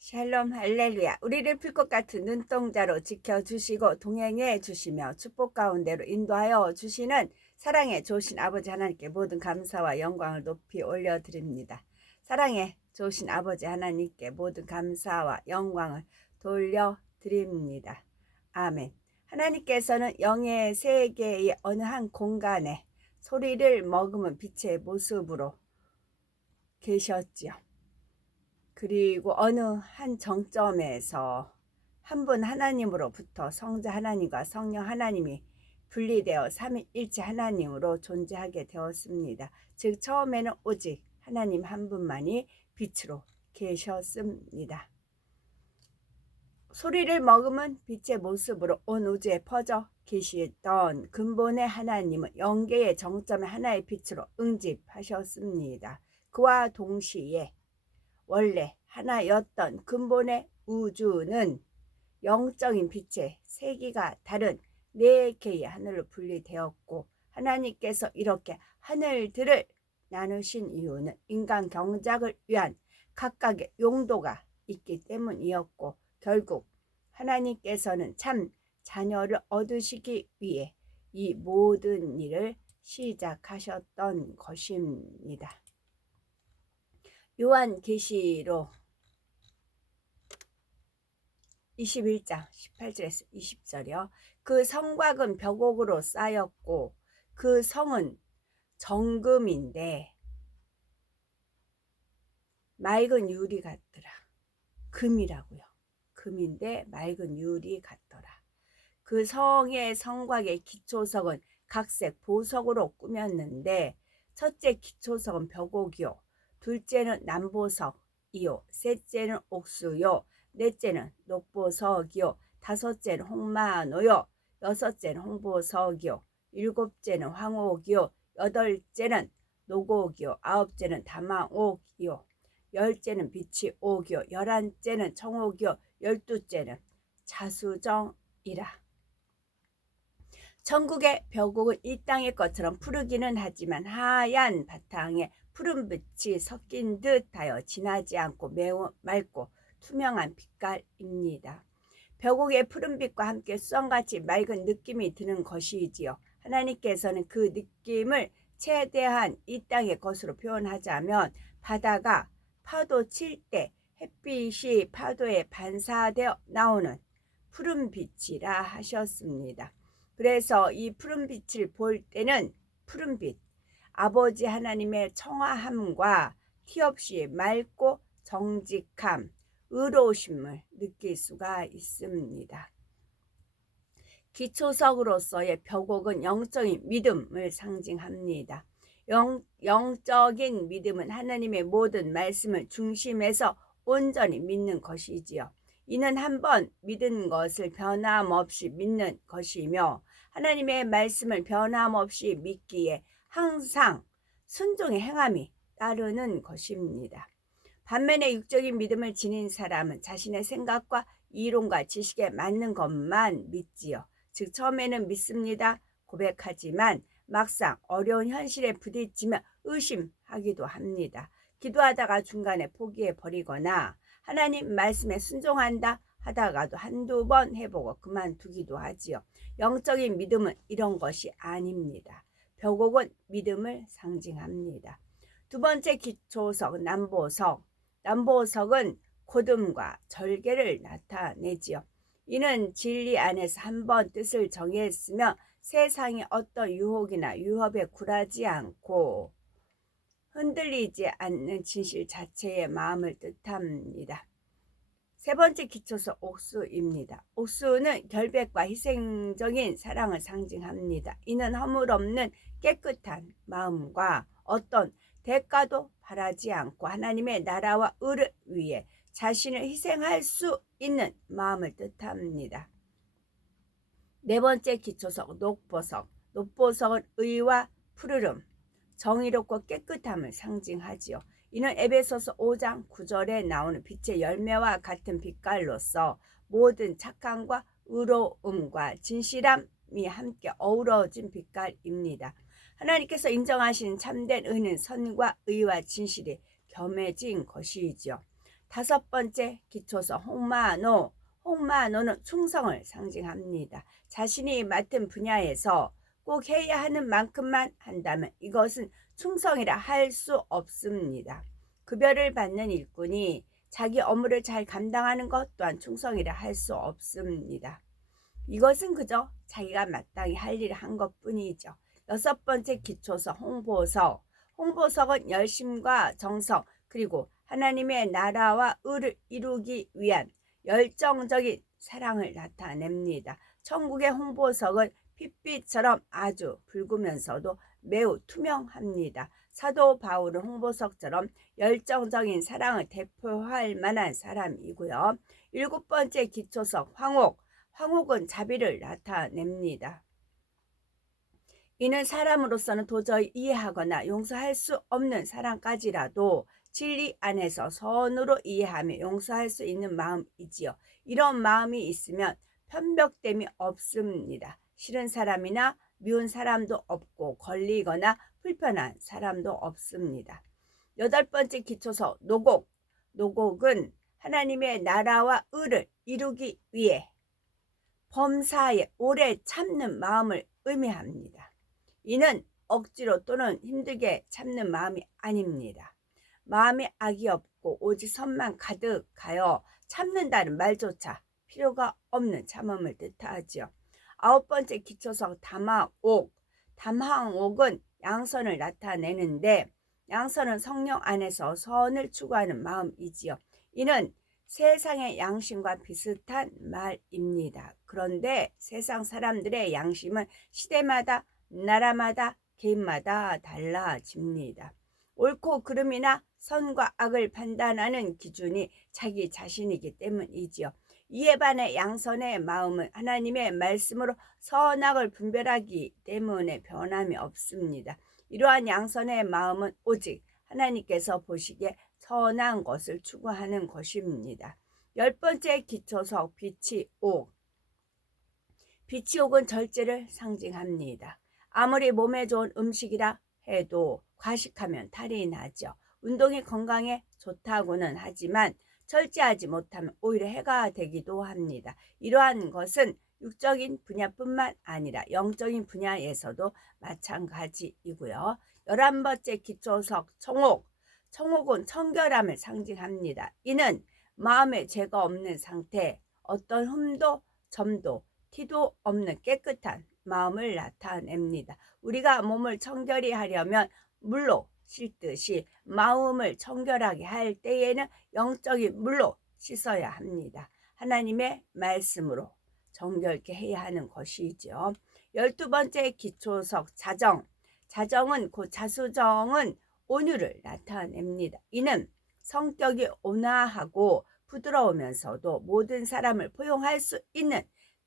샬롬 할렐루야. 우리를 필 것 같은 눈동자로 지켜주시고 동행해 주시며 축복 가운데로 인도하여 주시는 사랑의 좋으신 아버지 하나님께 모든 감사와 영광을 높이 올려드립니다. 사랑의 좋으신 아버지 하나님께 모든 감사와 영광을 돌려드립니다. 아멘. 하나님께서는 영의 세계의 어느 한 공간에 소리를 머금은 빛의 모습으로 계셨지요. 그리고 어느 한 정점에서 한 분 하나님으로부터 성자 하나님과 성령 하나님이 분리되어 삼위일체 하나님으로 존재하게 되었습니다. 즉 처음에는 오직 하나님 한 분만이 빛으로 계셨습니다. 소리를 머금은 빛의 모습으로 온 우주에 퍼져 계시던 근본의 하나님은 영계의 정점의 하나의 빛으로 응집하셨습니다. 그와 동시에 원래 하나였던 근본의 우주는 영적인 빛의 세기가 다른 네 개의 하늘로 분리되었고, 하나님께서 이렇게 하늘들을 나누신 이유는 인간 경작을 위한 각각의 용도가 있기 때문이었고, 결국 하나님께서는 참 자녀를 얻으시기 위해 이 모든 일을 시작하셨던 것입니다. 요한계시록 21장 18절에서 20절이요. 그 성곽은 벽옥으로 쌓였고 그 성은 정금인데 맑은 유리 같더라. 금이라고요. 금인데 맑은 유리 같더라. 그 성의 성곽의 기초석은 각색 보석으로 꾸몄는데 첫째 기초석은 벽옥이요, 둘째는 남보석이요, 셋째는 옥수요, 넷째는 녹보석이요, 다섯째는 홍마노요, 여섯째는 홍보석이요, 일곱째는 황옥이요, 여덟째는 노곡이요, 아홉째는 다마옥이요, 열째는 비치옥이요, 열한째는 청옥이요, 열두째는 자수정이라. 천국의 벽옥은 이 땅의 것처럼 푸르기는 하지만 하얀 바탕에 푸른빛이 섞인 듯하여 진하지 않고 매우 맑고 투명한 빛깔입니다. 벽옥의 푸른빛과 함께 수정같이 맑은 느낌이 드는 것이지요. 하나님께서는 그 느낌을 최대한 이 땅의 것으로 표현하자면 바다가 파도 칠 때 햇빛이 파도에 반사되어 나오는 푸른빛이라 하셨습니다. 그래서 이 푸른빛을 볼 때는 푸른빛, 아버지 하나님의 청아함과 티없이 맑고 정직함, 의로우심을 느낄 수가 있습니다. 기초석으로서의 벽옥은 영적인 믿음을 상징합니다. 영적인 믿음은 하나님의 모든 말씀을 중심에서 온전히 믿는 것이지요. 이는 한번 믿은 것을 변함없이 믿는 것이며 하나님의 말씀을 변함없이 믿기에 항상 순종의 행함이 따르는 것입니다. 반면에 육적인 믿음을 지닌 사람은 자신의 생각과 이론과 지식에 맞는 것만 믿지요. 즉 처음에는 믿습니다 고백하지만 막상 어려운 현실에 부딪히며 의심하기도 합니다. 기도하다가 중간에 포기해버리거나 하나님 말씀에 순종한다 하다가도 한두 번 해보고 그만두기도 하지요. 영적인 믿음은 이런 것이 아닙니다. 벽옥은 믿음을 상징합니다. 두 번째 기초석 남보석. 남보석은 곧음과 절개를 나타내지요. 이는 진리 안에서 한번 뜻을 정했으며 세상의 어떤 유혹이나 유협에 굴하지 않고 흔들리지 않는 진실 자체의 마음을 뜻합니다. 세 번째 기초석 옥수입니다. 옥수는 결백과 희생적인 사랑을 상징합니다. 이는 허물없는 깨끗한 마음과 어떤 대가도 바라지 않고 하나님의 나라와 의를 위해 자신을 희생할 수 있는 마음을 뜻합니다. 네 번째 기초석 녹보석. 녹보석은 의와 푸르름, 정의롭고 깨끗함을 상징하지요. 이는 에베소서 5장 9절에 나오는 빛의 열매와 같은 빛깔로서 모든 착함과 의로움과 진실함이 함께 어우러진 빛깔입니다. 하나님께서 인정하신 참된 의는 선과 의와 진실이 겸해진 것이지요. 다섯 번째 기초서 홍마노. 홍마노는 충성을 상징합니다. 자신이 맡은 분야에서 꼭 해야 하는 만큼만 한다면 이것은 충성이라 할 수 없습니다. 급여를 받는 일꾼이 자기 업무를 잘 감당하는 것 또한 충성이라 할 수 없습니다. 이것은 그저 자기가 마땅히 할 일을 한 것뿐이죠. 여섯 번째 기초석 홍보석. 홍보석은 열심과 정성 그리고 하나님의 나라와 의를 이루기 위한 열정적인 사랑을 나타냅니다. 천국의 홍보석은 핏빛처럼 아주 붉으면서도 매우 투명합니다. 사도 바울은 홍보석처럼 열정적인 사랑을 대표할 만한 사람이고요. 일곱 번째 기초석 황옥. 황옥은 자비를 나타냅니다. 이는 사람으로서는 도저히 이해하거나 용서할 수 없는 사랑까지라도 진리 안에서 선으로 이해하며 용서할 수 있는 마음이지요. 이런 마음이 있으면 편벽됨이 없습니다. 싫은 사람이나 미운 사람도 없고 걸리거나 불편한 사람도 없습니다. 여덟 번째 기초서 노곡. 노곡은 하나님의 나라와 의를 이루기 위해 범사에 오래 참는 마음을 의미합니다. 이는 억지로 또는 힘들게 참는 마음이 아닙니다. 마음에 악이 없고 오직 선만 가득하여 참는다는 말조차 필요가 없는 참음을 뜻하지요. 아홉 번째 기초석 담화옥. 담화옥은 양선을 나타내는데 양선은 성령 안에서 선을 추구하는 마음이지요. 이는 세상의 양심과 비슷한 말입니다. 그런데 세상 사람들의 양심은 시대마다 나라마다 개인마다 달라집니다. 옳고 그름이나 선과 악을 판단하는 기준이 자기 자신이기 때문이지요. 이에 반해 양선의 마음은 하나님의 말씀으로 선악을 분별하기 때문에 변함이 없습니다. 이러한 양선의 마음은 오직 하나님께서 보시기에 선한 것을 추구하는 것입니다. 열 번째 기초석 빛이 옥. 빛이 옥은 절제를 상징합니다. 아무리 몸에 좋은 음식이라 해도 과식하면 탈이 나죠. 운동이 건강에 좋다고는 하지만 절제하지 못하면 오히려 해가 되기도 합니다. 이러한 것은 육적인 분야뿐만 아니라 영적인 분야에서도 마찬가지이고요. 11번째 기초석 청옥. 청옥은 청결함을 상징합니다. 이는 마음에 죄가 없는 상태, 어떤 흠도 점도 티도 없는 깨끗한 마음을 나타냅니다. 우리가 몸을 청결히 하려면 물로 씻듯이 마음을 청결하게 할 때에는 영적인 물로 씻어야 합니다. 하나님의 말씀으로 정결케 해야 하는 것이죠. 12번째 기초석 자정. 자정은 곧 자수정은 온유를 나타냅니다. 이는 성격이 온화하고 부드러우면서도 모든 사람을 포용할 수 있는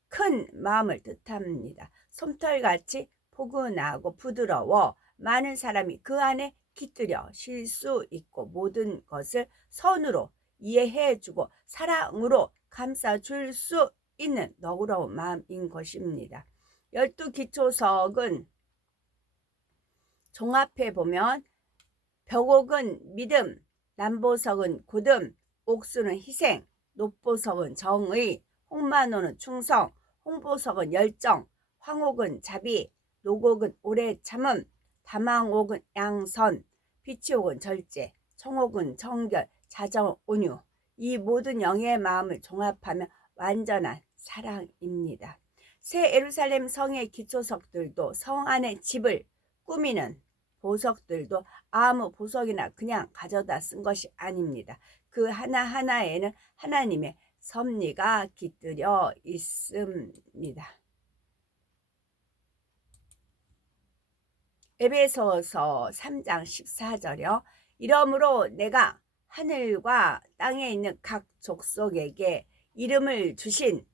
큰 마음을 뜻합니다. 솜털같이 포근하고 부드러워 많은 사람이 그 안에 깃들여 쉴 수 있고 모든 것을 선으로 이해해주고 사랑으로 감싸줄 수 있는 너그러운 마음인 것입니다. 12기초석은 종합해 보면 벽옥은 믿음, 남보석은 굳음, 옥수는 희생, 높보석은 정의, 홍마노는 충성, 홍보석은 열정, 황옥은 자비, 노곡은 오래 참음, 담황옥은 양선, 빛이옥은 절제, 청옥은 청결, 자정은 온유. 이 모든 영의 마음을 종합하면 완전한 사랑입니다. 새 예루살렘 성의 기초석들도 성 안의 집을 꾸미는 보석들도 아무 보석이나 그냥 가져다 쓴 것이 아닙니다. 그 하나하나에는 하나님의 섭리가 깃들여 있습니다. 에베소서 3장 14절이요. 이러므로 내가 하늘과 땅에 있는 각 족속에게 이름을 주신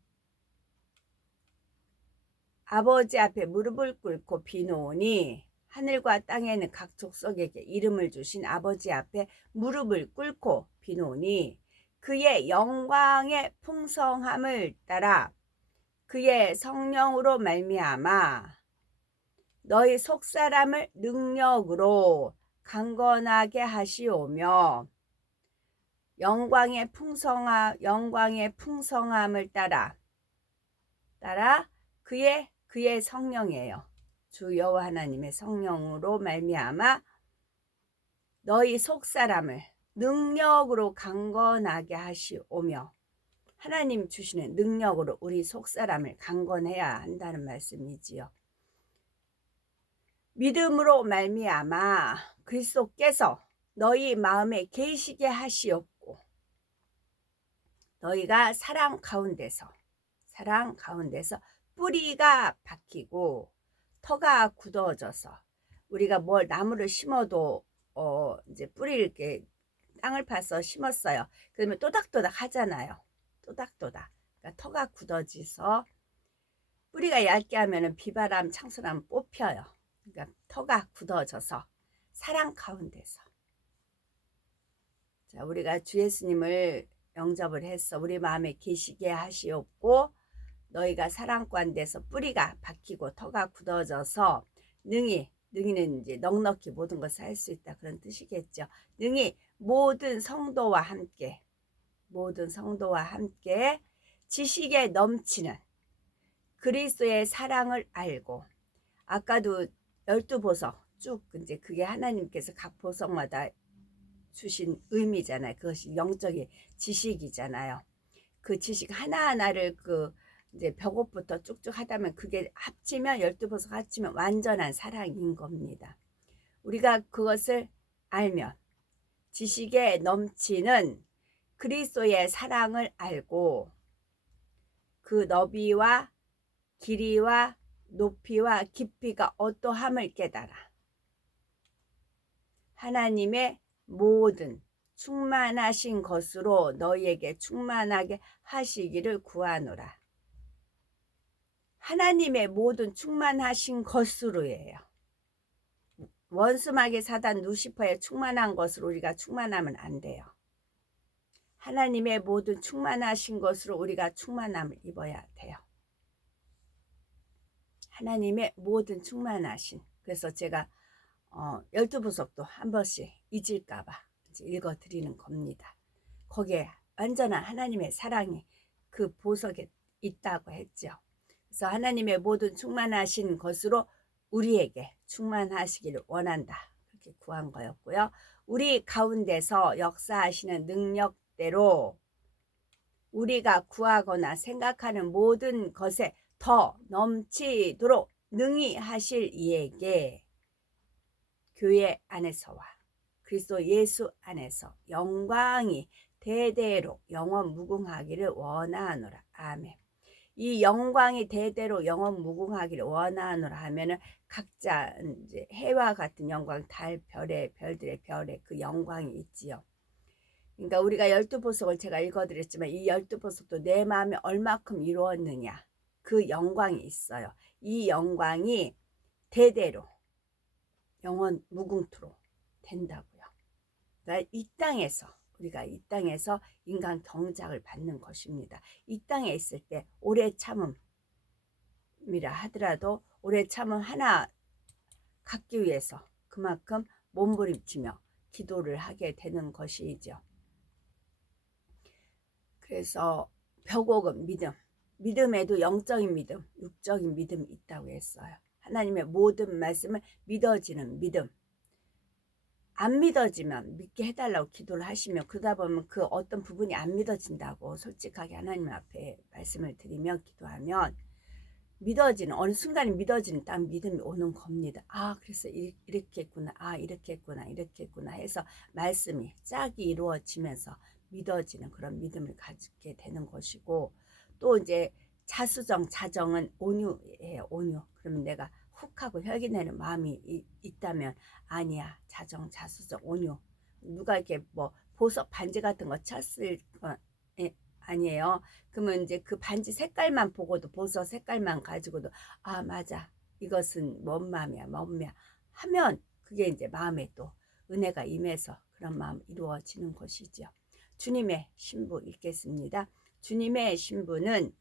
아버지 앞에 무릎을 꿇고 비노니, 하늘과 땅에 있는 각 족속에게 이름을 주신 아버지 앞에 무릎을 꿇고 비노니 그의 영광의 풍성함을 따라 그의 성령으로 말미암아 너희 속사람을 능력으로 강건하게 하시오며 영광의 풍성함을 따라 그의 성령이에요. 주 여호와 하나님의 성령으로 말미암아 너희 속사람을 능력으로 강건하게 하시오며, 하나님 주시는 능력으로 우리 속사람을 강건해야 한다는 말씀이지요. 믿음으로 말미암아 그리스도께서 너희 마음에 계시게 하시옵고, 너희가 사랑 가운데서 뿌리가 박히고 터가 굳어져서, 우리가 뭘 나무를 심어도 이제 뿌리를 이렇게 땅을 파서 심었어요. 그러면 또닥또닥 하잖아요. 또닥또닥. 그러니까 터가 굳어져서 뿌리가 얇게 하면은 비바람, 창수나무 뽑혀요. 그러니까 터가 굳어져서 사랑 가운데서. 자, 우리가 주 예수님을 영접을 해서 우리 마음에 계시게 하시옵고, 너희가 사랑 가운데서 뿌리가 박히고 터가 굳어져서 능히는 이제 넉넉히 모든 것을 할 수 있다, 그런 뜻이겠죠. 능히 모든 성도와 함께 지식에 넘치는 그리스도의 사랑을 알고, 아까도 12보석 쭉 이제 그게 하나님께서 각 보석마다 주신 의미잖아요. 그것이 영적인 지식이잖아요. 그 지식 하나하나를 그 이제 벽옷부터 쭉쭉 하다면 그게 합치면 12보석 합치면 완전한 사랑인 겁니다. 우리가 그것을 알면 지식에 넘치는 그리스도의 사랑을 알고 그 너비와 길이와 높이와 깊이가 어떠함을 깨달아 하나님의 모든 충만하신 것으로 너희에게 충만하게 하시기를 구하노라. 하나님의 모든 충만하신 것으로예요. 원수마귀 사단 루시퍼의 충만한 것으로 우리가 충만하면 안 돼요. 하나님의 모든 충만하신 것으로 우리가 충만함을 입어야 돼요. 하나님의 모든 충만하신. 그래서 제가 12보석도 한 번씩 잊을까봐 읽어드리는 겁니다. 거기에 완전한 하나님의 사랑이 그 보석에 있다고 했죠. 그래서 하나님의 모든 충만하신 것으로 우리에게 충만하시기를 원한다, 그렇게 구한 거였고요. 우리 가운데서 역사하시는 능력대로 우리가 구하거나 생각하는 모든 것에 더 넘치도록 능히 하실 이에게 교회 안에서와 그리스도 예수 안에서 영광이 대대로 영원 무궁하기를 원하노라. 아멘. 이 영광이 대대로 영원 무궁하기를 원하노라 하면은 각자 이제 해와 같은 영광, 달, 별들의 별의 그 영광이 있지요. 그러니까 우리가 12보석을 제가 읽어드렸지만 이 12보석도 내 마음에 얼마큼 이루었느냐, 그 영광이 있어요. 이 영광이 대대로 영원 무궁토록 된다고요. 그러니까 우리가 이 땅에서 인간 경작을 받는 것입니다. 이 땅에 있을 때 오래 참음이라 하더라도 오래 참음 하나 갖기 위해서 그만큼 몸부림치며 기도를 하게 되는 것이죠. 그래서 벽옥은 믿음에도 영적인 믿음, 육적인 믿음이 있다고 했어요. 하나님의 모든 말씀을 믿어지는 믿음. 안 믿어지면 믿게 해달라고 기도를 하시면, 그러다 보면 그 어떤 부분이 안 믿어진다고 솔직하게 하나님 앞에 말씀을 드리며 기도하면 믿어지는, 어느 순간에 믿어지는 딱 믿음이 오는 겁니다. 아, 그래서 이렇게 했구나, 아, 이렇게 했구나 해서 말씀이 짝이 이루어지면서 믿어지는 그런 믿음을 가지게 되는 것이고, 또 이제 자정은 온유예요. 온유. 그러면 내가 훅 하고 혈기 내는 마음이 있다면 아니야, 자수정, 온유. 누가 이렇게 뭐 보석 반지 같은 거 쳤을 거 아니에요. 그러면 이제 그 반지 색깔만 보고도, 보석 색깔만 가지고도 아, 맞아, 이것은 뭔 마음이야 하면 그게 이제 마음에 또 은혜가 임해서 그런 마음 이루어지는 것이죠. 주님의 신부 읽겠습니다. 주님의 신부는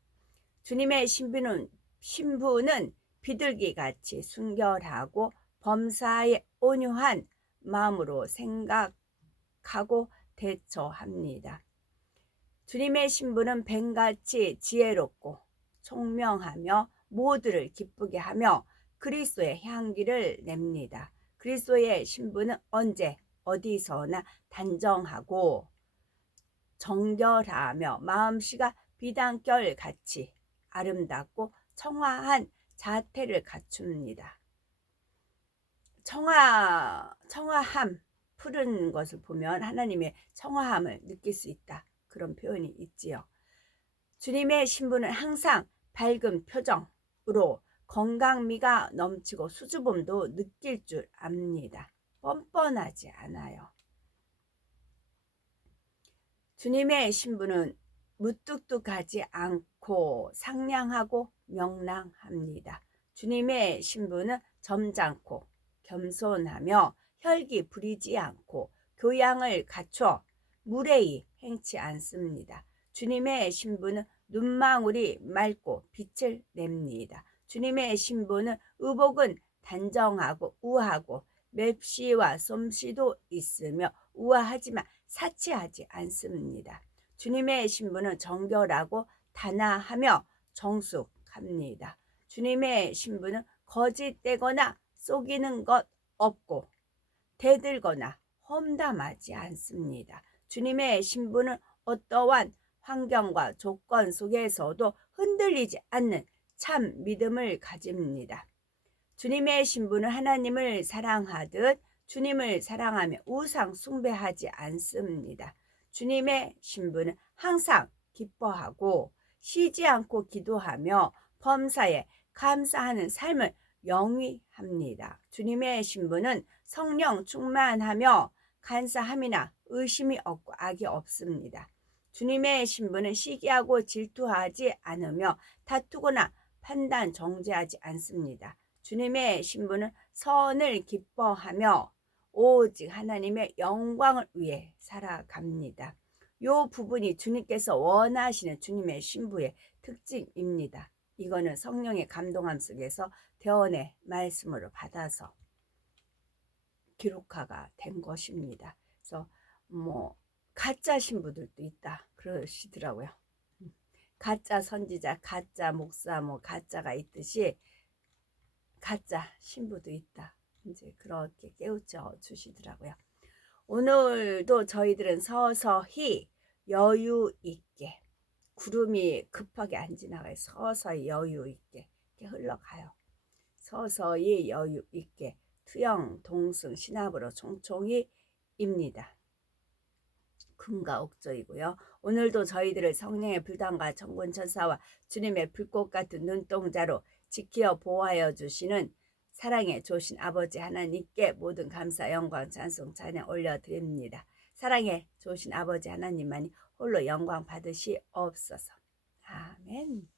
비둘기같이 순결하고 범사에 온유한 마음으로 생각하고 대처합니다. 주님의 신부는 뱀같이 지혜롭고 총명하며 모두를 기쁘게 하며 그리스도의 향기를 냅니다. 그리스도의 신부는 언제 어디서나 단정하고 정결하며 마음씨가 비단결 같이 아름답고 청아한 자태를 갖춥니다. 청아함, 푸른 것을 보면 하나님의 청아함을 느낄 수 있다. 그런 표현이 있지요. 주님의 신부는 항상 밝은 표정으로 건강미가 넘치고 수줍음도 느낄 줄 압니다. 뻔뻔하지 않아요. 주님의 신부는 무뚝뚝하지 않고 상냥하고 명랑합니다. 주님의 신부는 점잖고 겸손하며 혈기 부리지 않고 교양을 갖춰 무례히 행치 않습니다. 주님의 신부는 눈망울이 맑고 빛을 냅니다. 주님의 신부는 의복은 단정하고 우아하고 맵시와 솜씨도 있으며 우아하지만 사치하지 않습니다. 주님의 신부는 정결하고 단아하며 정숙합니다. 주님의 신부는 거짓되거나 속이는 것 없고 대들거나 험담하지 않습니다. 주님의 신부는 어떠한 환경과 조건 속에서도 흔들리지 않는 참 믿음을 가집니다. 주님의 신부는 하나님을 사랑하듯 주님을 사랑하며 우상 숭배하지 않습니다. 주님의 신부는 항상 기뻐하고 쉬지 않고 기도하며 범사에 감사하는 삶을 영위합니다. 주님의 신부는 성령 충만하며 간사함이나 의심이 없고 악이 없습니다. 주님의 신부는 시기하고 질투하지 않으며 다투거나 판단 정죄하지 않습니다. 주님의 신부는 선을 기뻐하며 오직 하나님의 영광을 위해 살아갑니다. 이 부분이 주님께서 원하시는 주님의 신부의 특징입니다. 이거는 성령의 감동함 속에서 대언의 말씀으로 받아서 기록화가 된 것입니다. 그래서 가짜 신부들도 있다 그러시더라고요. 가짜 선지자, 가짜 목사, 가짜가 있듯이 가짜 신부도 있다. 이제 그렇게 깨우쳐 주시더라고요. 오늘도 저희들은 서서히 여유 있게, 구름이 급하게 안 지나가요. 서서히 여유 있게 이렇게 흘러가요. 서서히 여유 있게 투영, 동승, 신압으로 총총히 입니다. 금과 옥조이고요. 오늘도 저희들을 성령의 불단과 천군천사와 주님의 불꽃 같은 눈동자로 지켜 보호하여 주시는 사랑의 조신 아버지 하나님께 모든 감사, 영광, 찬송, 찬양 올려드립니다. 사랑의 조신 아버지 하나님만이 홀로 영광 받으시옵소서. 아멘.